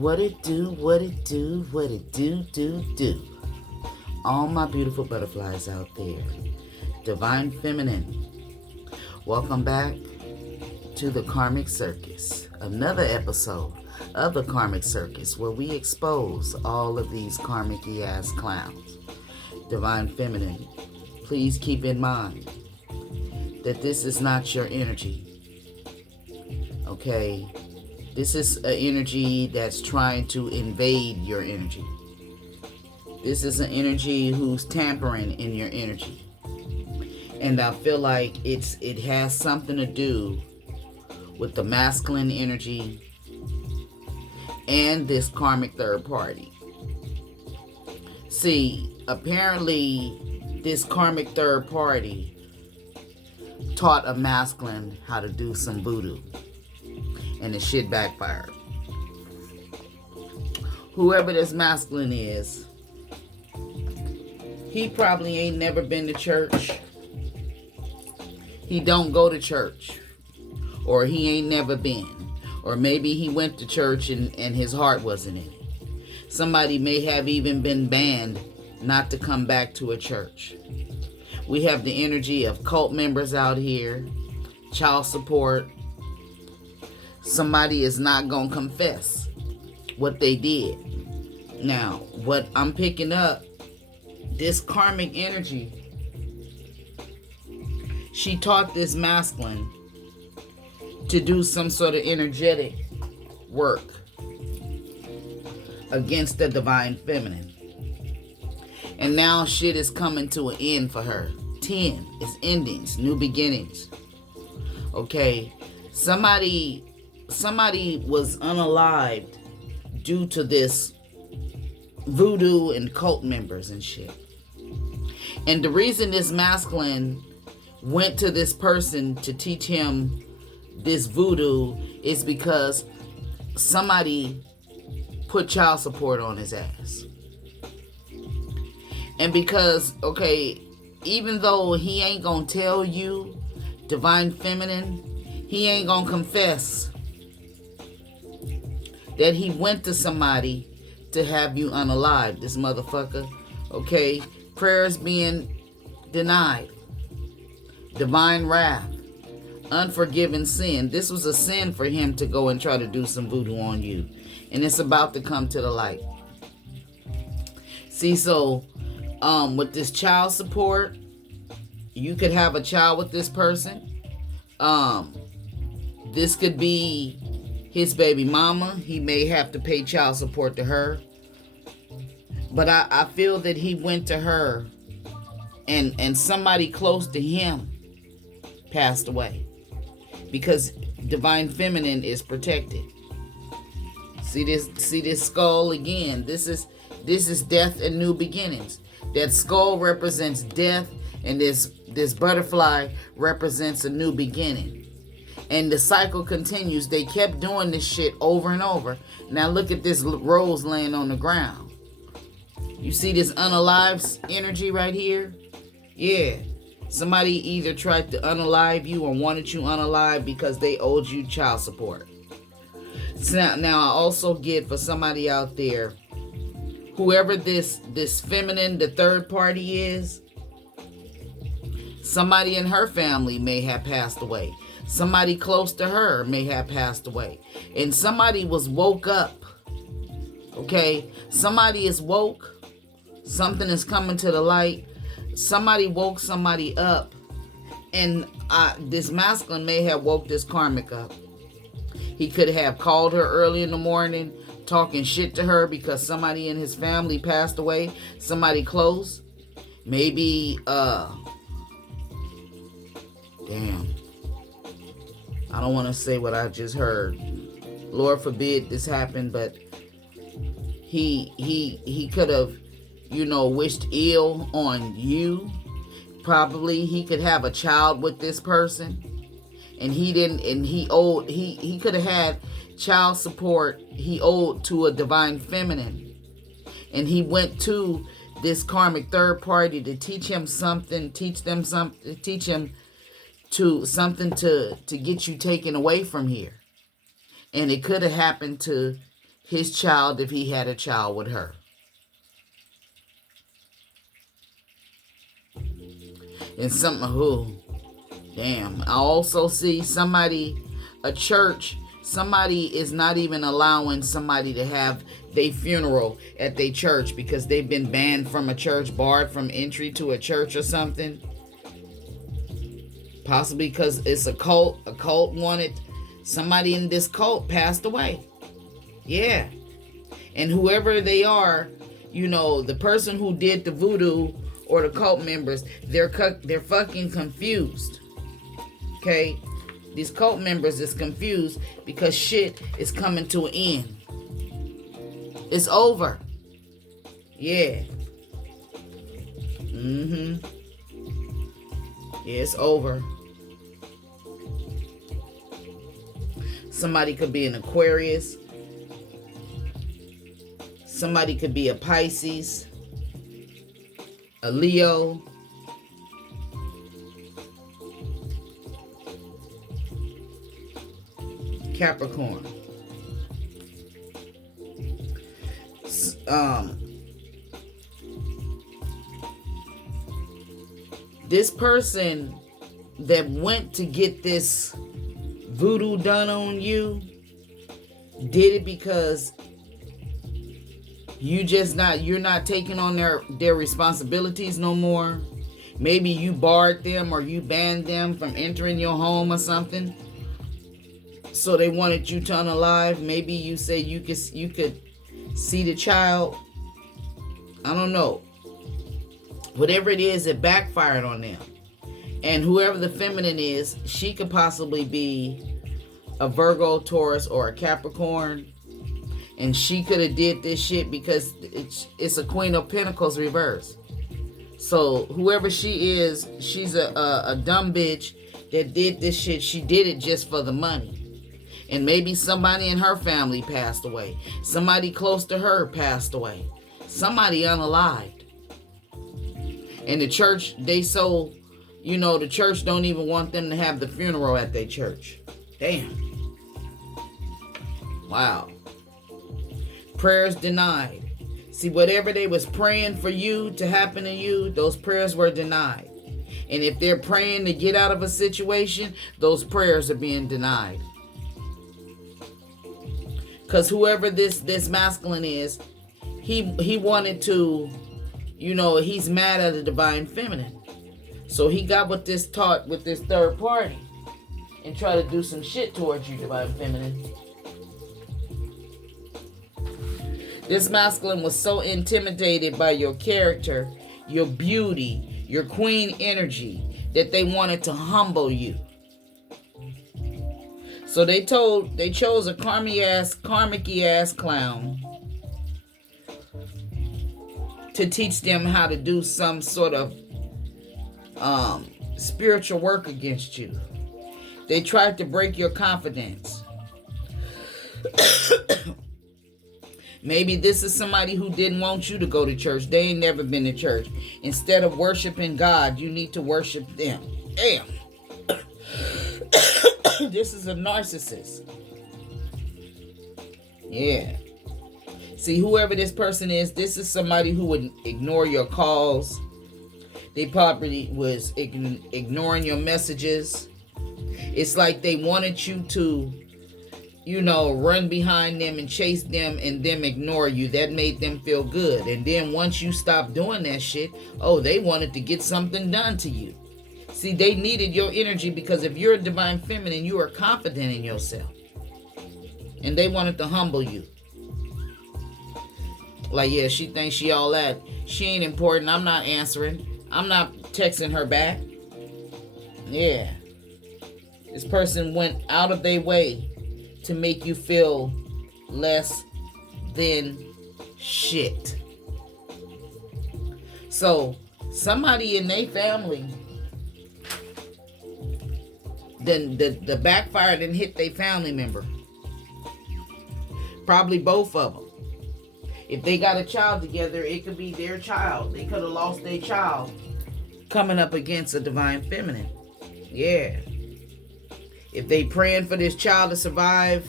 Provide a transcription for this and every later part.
What it do, what it do, what it do. All my beautiful butterflies out there. Divine Feminine. Welcome back to the Karmic Circus. Another episode of the Karmic Circus where we expose all of these karmic-y ass clowns. Divine Feminine, please keep in mind that this is not your energy. Okay? This is an energy that's trying to invade your energy. This is an energy who's tampering in your energy. And I feel like it has something to do with the masculine energy and this karmic third party. See, apparently this karmic third party taught a masculine how to do some voodoo. And the shit backfired. Whoever this masculine is, he probably ain't never been to church. He don't go to church. Or he ain't never been. Or maybe he went to church and his heart wasn't in it. Somebody may have even been banned not to come back to a church. We have the energy of cult members out here, child support. Somebody is not going to confess what they did. Now, what I'm picking up, this karmic energy, she taught this masculine to do some sort of energetic work against the divine feminine. And now shit is coming to an end for her. 10 is endings, new beginnings. Okay, somebody was unalived due to this voodoo and cult members and shit. And the reason this masculine went to this person to teach him this voodoo is because somebody put child support on his ass. And because, okay, even though he ain't gonna tell you, divine feminine, he ain't gonna confess that he went to somebody to have you unalive, this motherfucker. Okay? Prayers being denied. Divine wrath. Unforgiven sin. This was a sin for him to go and try to do some voodoo on you. And it's about to come to the light. See, so, with this child support, you could have a child with this person. This could be his baby mama. He may have to pay child support to her. But I feel that he went to her and somebody close to him passed away. Because divine feminine is protected. See this skull again. This is death and new beginnings. That skull represents death, and this butterfly represents a new beginning. And the cycle continues. They kept doing this shit over and over. Now look at this rose laying on the ground. You see this unalive energy right here? Yeah. Somebody either tried to unalive you or wanted you unalive because they owed you child support. So now I also get for somebody out there, whoever this feminine, the third party is, somebody in her family may have passed away. Somebody close to her may have passed away. And somebody was woke up. Okay? Somebody is woke. Something is coming to the light. Somebody woke somebody up. And this masculine may have woke this karmic up. He could have called her early in the morning, talking shit to her because somebody in his family passed away. Somebody close. Maybe, damn. I don't want to say what I just heard. Lord forbid this happened, but he could have, wished ill on you. Probably he could have a child with this person, and he didn't, and he could have had child support he owed to a divine feminine, and he went to this karmic third party to teach him something, teach him to something to get you taken away from here. And it could have happened to his child if he had a child with her. And damn. I also see a church, somebody is not even allowing somebody to have their funeral at their church because they've been banned from a church, barred from entry to a church or something. Possibly because it's a cult. A cult wanted, somebody in this cult passed away. Yeah. And whoever they are, the person who did the voodoo or the cult members, they're fucking confused. Okay? These cult members is confused because shit is coming to an end. It's over. Yeah. Yeah, it's over. Somebody could be an Aquarius. Somebody could be a Pisces, a Leo, Capricorn. This person that went to get this voodoo done on you did it because you're not taking on their responsibilities no more. Maybe you barred them or you banned them from entering your home or something. So they wanted you to unalive. Maybe you say you could see the child. I don't know. Whatever it is, it backfired on them. And whoever the feminine is, she could possibly be a Virgo, Taurus, or a Capricorn. And she could have did this shit because it's a Queen of Pentacles reverse. So whoever she is, she's a dumb bitch that did this shit. She did it just for the money. And maybe somebody in her family passed away. Somebody close to her passed away. Somebody unalived. And the church, the church don't even want them to have the funeral at their church. Damn. Wow. Prayers denied. See, whatever they was praying for you to happen to you, those prayers were denied. And if they're praying to get out of a situation, those prayers are being denied. Because whoever this masculine is, he wanted to, he's mad at the divine feminine. So he got with this third party and try to do some shit towards you, divine feminine. This masculine was so intimidated by your character, your beauty, your queen energy, that they wanted to humble you. So they chose a karmic-y ass clown to teach them how to do some sort of spiritual work against you. They tried to break your confidence. Maybe this is somebody who didn't want you to go to church. They ain't never been to church. Instead of worshiping God, you need to worship them. Damn. This is a narcissist. Yeah. See, whoever this person is, this is somebody who would ignore your calls. They probably was ignoring your messages. It's like they wanted you to, run behind them and chase them and them ignore you. That made them feel good. And then once you stop doing that shit, they wanted to get something done to you. See, they needed your energy because if you're a divine feminine, you are confident in yourself. And they wanted to humble you. Like, yeah, she thinks she all that. She ain't important. I'm not answering. I'm not texting her back. Yeah. This person went out of their way to make you feel less than shit. So, somebody in their family, then the backfire didn't hit their family member. Probably both of them. If they got a child together, it could be their child. They could have lost their child coming up against a divine feminine. Yeah. If they praying for this child to survive,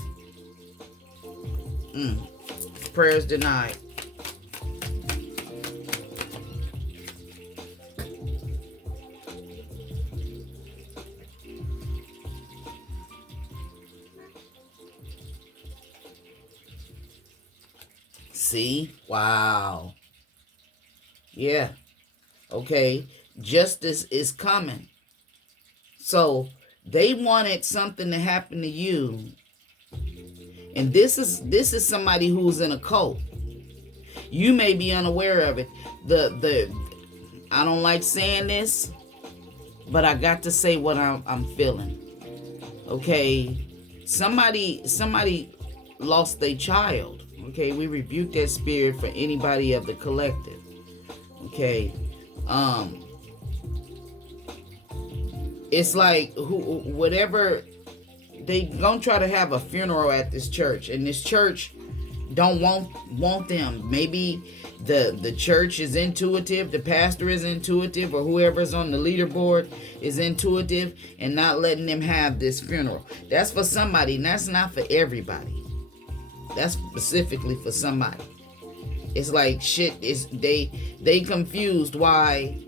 prayers denied. See? Wow. Yeah. Okay. Justice is coming. So they wanted something to happen to you. And this is somebody who's in a cult. You may be unaware of it. I don't like saying this, but I got to say what I'm feeling. Okay. Somebody lost their child. Okay, we rebuke that spirit for anybody of the collective. Okay. It's like whatever, they gonna try to have a funeral at this church, and this church don't want them. Maybe the church is intuitive, the pastor is intuitive, or whoever's on the leaderboard is intuitive and not letting them have this funeral. That's for somebody, and that's not for everybody. That's specifically for somebody. It's like shit is they confused why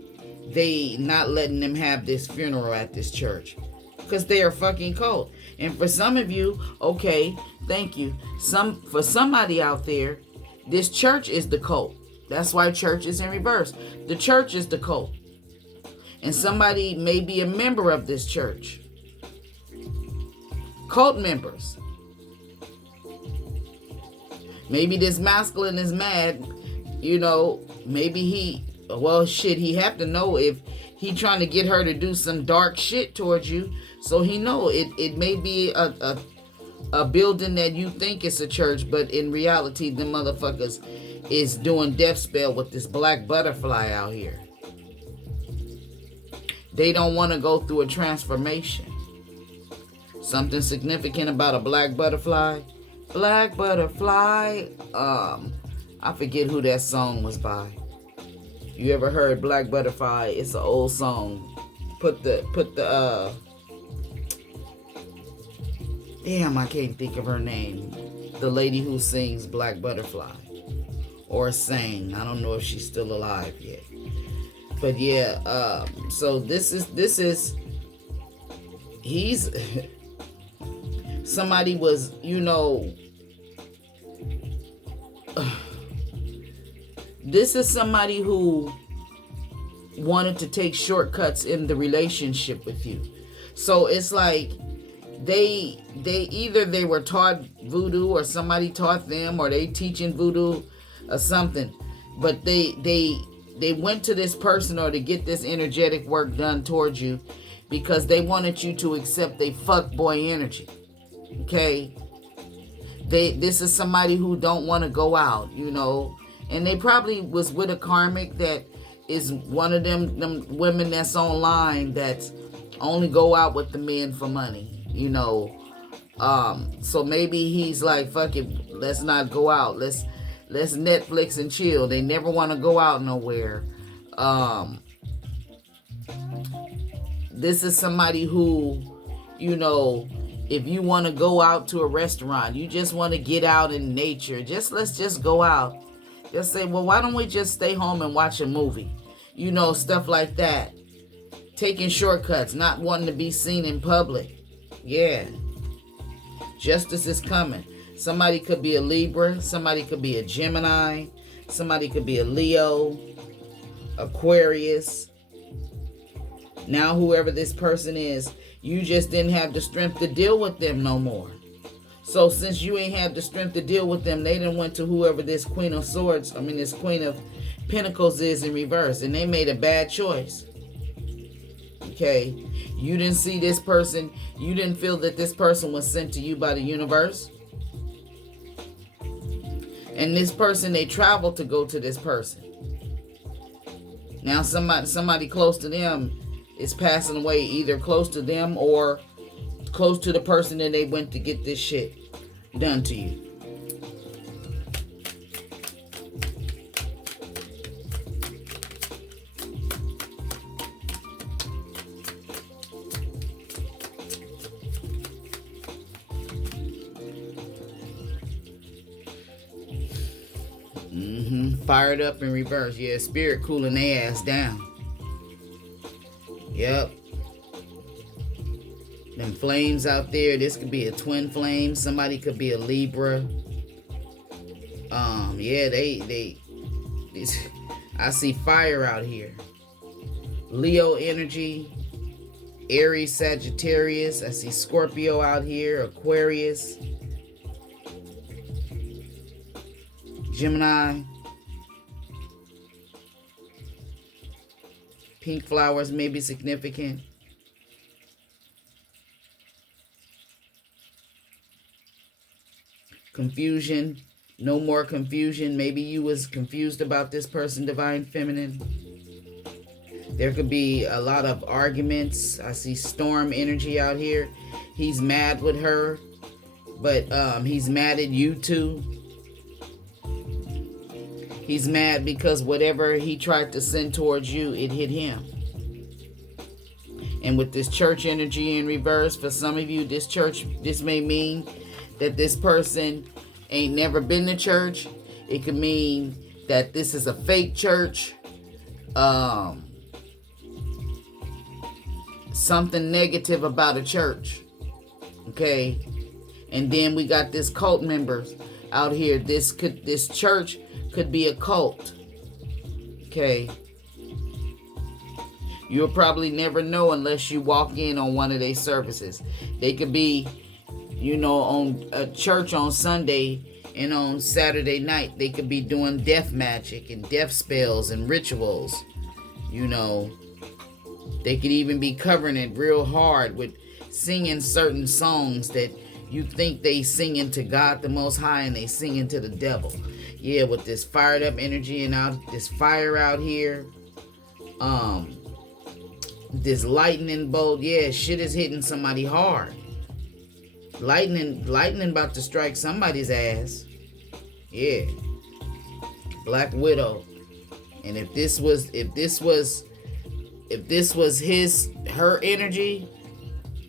they not letting them have this funeral at this church, because they are fucking cult. And for some of you, okay, thank you. For somebody out there, this church is the cult. That's why church is in reverse. The church is the cult. And somebody may be a member of this church. Cult members. Maybe this masculine is mad. You know, maybe he have to know if he trying to get her to do some dark shit towards you. So he know it may be a building that you think is a church, but in reality, the motherfuckers is doing death spell with this black butterfly out here. They don't want to go through a transformation. Something significant about a black butterfly. Black butterfly. I forget who that song was by. You ever heard Black Butterfly? It's an old song. Damn, I can't think of her name. The lady who sings Black Butterfly. Or sang. I don't know if she's still alive yet. But yeah, so this is he's somebody was, this is somebody who wanted to take shortcuts in the relationship with you. So it's like they either they were taught voodoo, or somebody taught them, or they teaching voodoo or something. But they went to this person or to get this energetic work done towards you because they wanted you to accept a fuckboy energy. Okay? This is somebody who don't want to go out, and they probably was with a karmic that is one of them women that's online that only go out with the men for money, so maybe he's like, fuck it, let's not go out, let's Netflix and chill. They never want to go out nowhere. This is somebody who, if you want to go out to a restaurant, you just want to get out in nature, let's just go out. Just say, well, why don't we just stay home and watch a movie? Stuff like that. Taking shortcuts, not wanting to be seen in public. Yeah. Justice is coming. Somebody could be a Libra. Somebody could be a Gemini. Somebody could be a Leo, Aquarius. Now, whoever this person is, you just didn't have the strength to deal with them no more. So since you ain't have the strength to deal with them, they done went to whoever this Queen of Pentacles is in reverse. And they made a bad choice. Okay? You didn't see this person. You didn't feel that this person was sent to you by the universe. And this person, they traveled to go to this person. Now somebody close to them is passing away, either close to them or close to the person that they went to get this shit done to you. Fired up in reverse. Yeah, spirit cooling their ass down. Yep. Them flames out there. This could be a twin flame. Somebody could be a Libra. Yeah, I see fire out here. Leo energy. Aries, Sagittarius. I see Scorpio out here. Aquarius. Gemini. Pink flowers may be significant. Confusion. No more confusion. Maybe you was confused about this person, Divine Feminine. There could be a lot of arguments. I see storm energy out here. He's mad with her, but he's mad at you too. He's mad because whatever he tried to send towards you, it hit him. And with this church energy in reverse, for some of you, this may mean that this person ain't never been to church. It could mean that this is a fake church. Something negative about a church. Okay. And then we got this cult members out here. This church could be a cult. Okay. You'll probably never know unless you walk in on one of their services. They could be, on a church on Sunday, and on Saturday night they could be doing death magic and death spells and rituals. They could even be covering it real hard with singing certain songs that you think they singing to God the Most High and they singing to the devil. Yeah, with this fired up energy and this fire out here. This lightning bolt. Yeah, shit is hitting somebody hard. Lightning about to strike somebody's ass. Yeah. Black Widow. And if this was her energy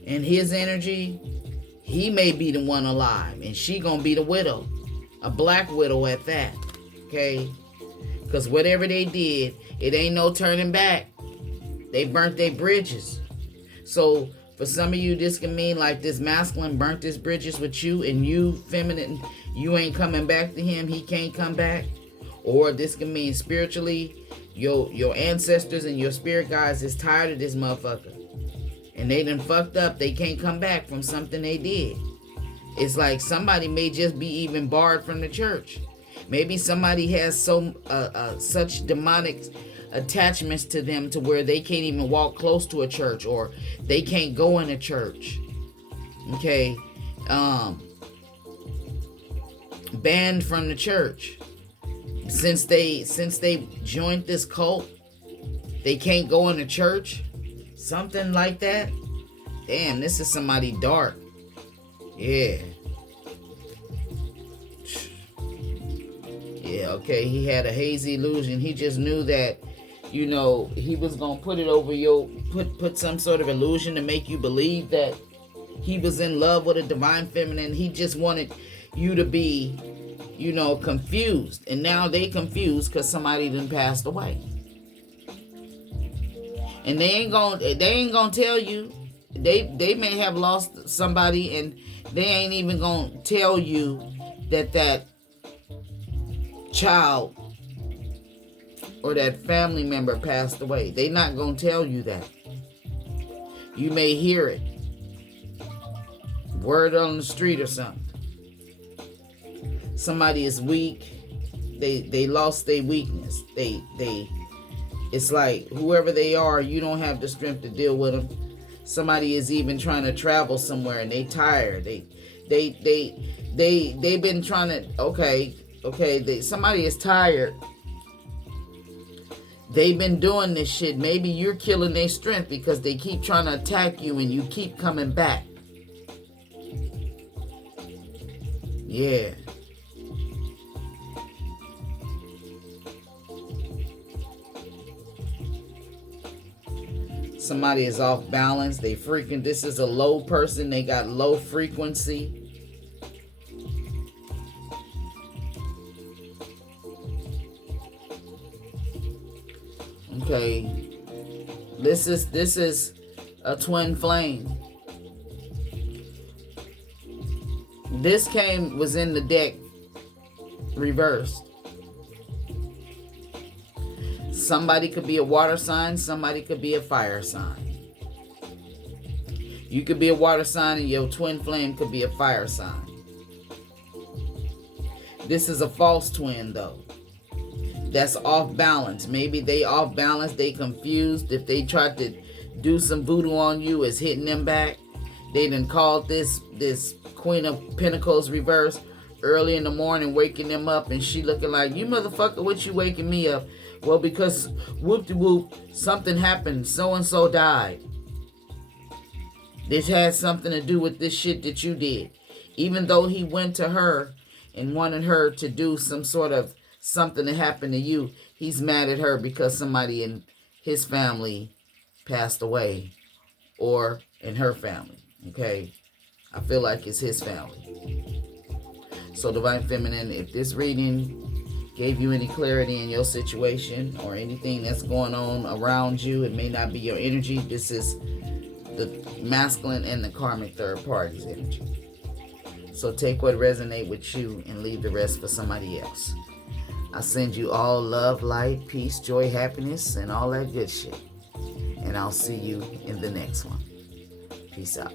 and his energy, he may be the one alive and she gonna be the widow. A black widow at that. Okay? Because whatever they did, it ain't no turning back. They burnt their bridges. So for some of you, this can mean like this masculine burnt his bridges with you, and you feminine, you ain't coming back to him. He can't come back. Or this can mean spiritually, your ancestors and your spirit guides is tired of this motherfucker. And they done fucked up. They can't come back from something they did. It's like somebody may just be even barred from the church. Maybe somebody has such demonic attachments to them to where they can't even walk close to a church, or they can't go in a church. Okay. Banned from the church. Since they joined this cult, they can't go in a church. Something like that. Damn, this is somebody dark. Yeah. Yeah, okay. He had a hazy illusion. He just knew that, he was gonna put it over put some sort of illusion to make you believe that he was in love with a divine feminine. He just wanted you to be, confused. And now they confused because somebody done passed away. And they ain't gonna tell you. They may have lost somebody, and they ain't even gonna tell you that child or that family member passed away. They not gonna tell you that. You may hear it. Word on the street or something. Somebody is weak. They lost their weakness. It's like whoever they are, you don't have the strength to deal with them. Somebody is even trying to travel somewhere and they tired. They've been trying to somebody is tired. They've been doing this shit. Maybe you're killing their strength because they keep trying to attack you and you keep coming back. Yeah. Somebody is off balance. This is a low person. They got low frequency. Okay. This is a twin flame. This was in the deck reversed. Somebody could be a water sign, somebody could be a fire sign. You could be a water sign and your twin flame could be a fire sign. This is a false twin though. That's off balance. Maybe they off balance, they confused. If they tried to do some voodoo on you, it's hitting them back. They done called this Queen of Pentacles reverse early in the morning, waking them up, and she looking like, you motherfucker, what you waking me up? Well, because whoop-de-whoop, something happened, so-and-so died. This had something to do with this shit that you did. Even though he went to her and wanted her to do some sort of something that happened to you, he's mad at her because somebody in his family passed away, or in her family, okay? I feel like it's his family. So Divine Feminine, if this reading gave you any clarity in your situation or anything that's going on around you, it may not be your energy. This is the masculine and the karmic third party's energy. So take what resonates with you and leave the rest for somebody else. I send you all love, light, peace, joy, happiness, and all that good shit. And I'll see you in the next one. Peace out.